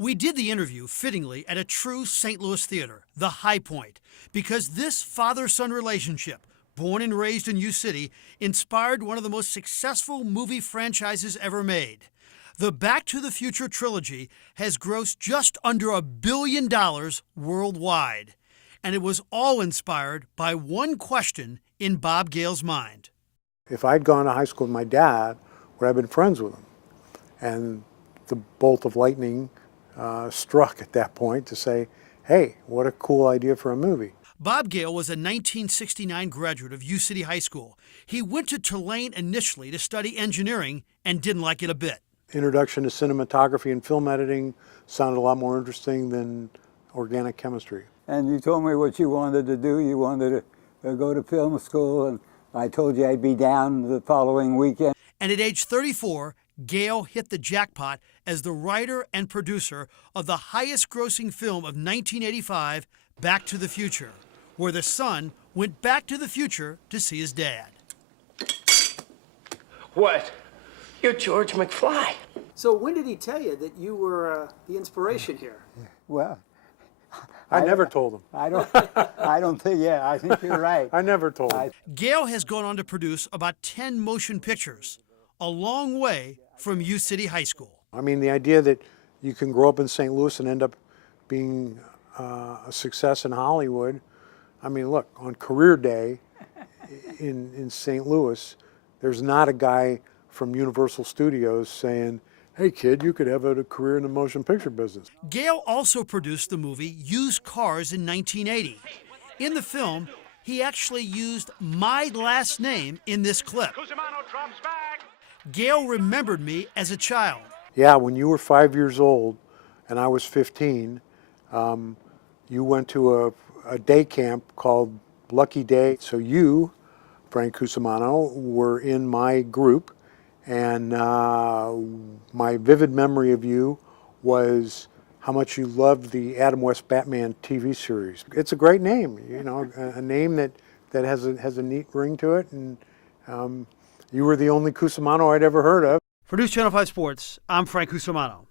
We did the interview, fittingly, at a true St. Louis theater, the High Point, because this father-son relationship, born and raised in U City, inspired one of the most successful movie franchises ever made. The Back to the Future trilogy has grossed just under $1 billion worldwide, and it was all inspired by one question in Bob Gale's mind. If I'd gone to high school with my dad, would I have been friends with him? And the bolt of lightning struck at that point to say, hey, what a cool idea for a movie. Bob Gale was a 1969 graduate of U City High School. He went to Tulane initially to study engineering and didn't like it a bit. Introduction to cinematography and film editing sounded a lot more interesting than organic chemistry. And you told me what you wanted to do. You wanted to go to film school, and I told you I'd be down the following weekend. And at age 34, Gale hit the jackpot as the writer and producer of the highest-grossing film of 1985, Back to the Future, where the son went back to the future to see his dad. What? You're George McFly. So when did he tell you that you were the inspiration here? Well, I never told him. I don't think, yeah, I think you're right. I never told him. Gale has gone on to produce about 10 motion pictures, a long way from U City High School. I mean, the idea that you can grow up in St. Louis and end up being a success in Hollywood. I mean, look, on career day in St. Louis, there's not a guy from Universal Studios saying, hey kid, you could have a career in the motion picture business. Gale also produced the movie Used Cars in 1980. In the film, he actually used my last name in this clip. Gale remembered me as a child. Yeah, when you were 5 years old and I was 15, you went to a day camp called Lucky Day. So you, Frank Cusimano, were in my group, and my vivid memory of you was how much you loved the Adam West Batman TV series. It's a great name, you know, a name that has a neat ring to it, and you were the only Cusimano I'd ever heard of. For News Channel 5 Sports, I'm Frank Cusimano.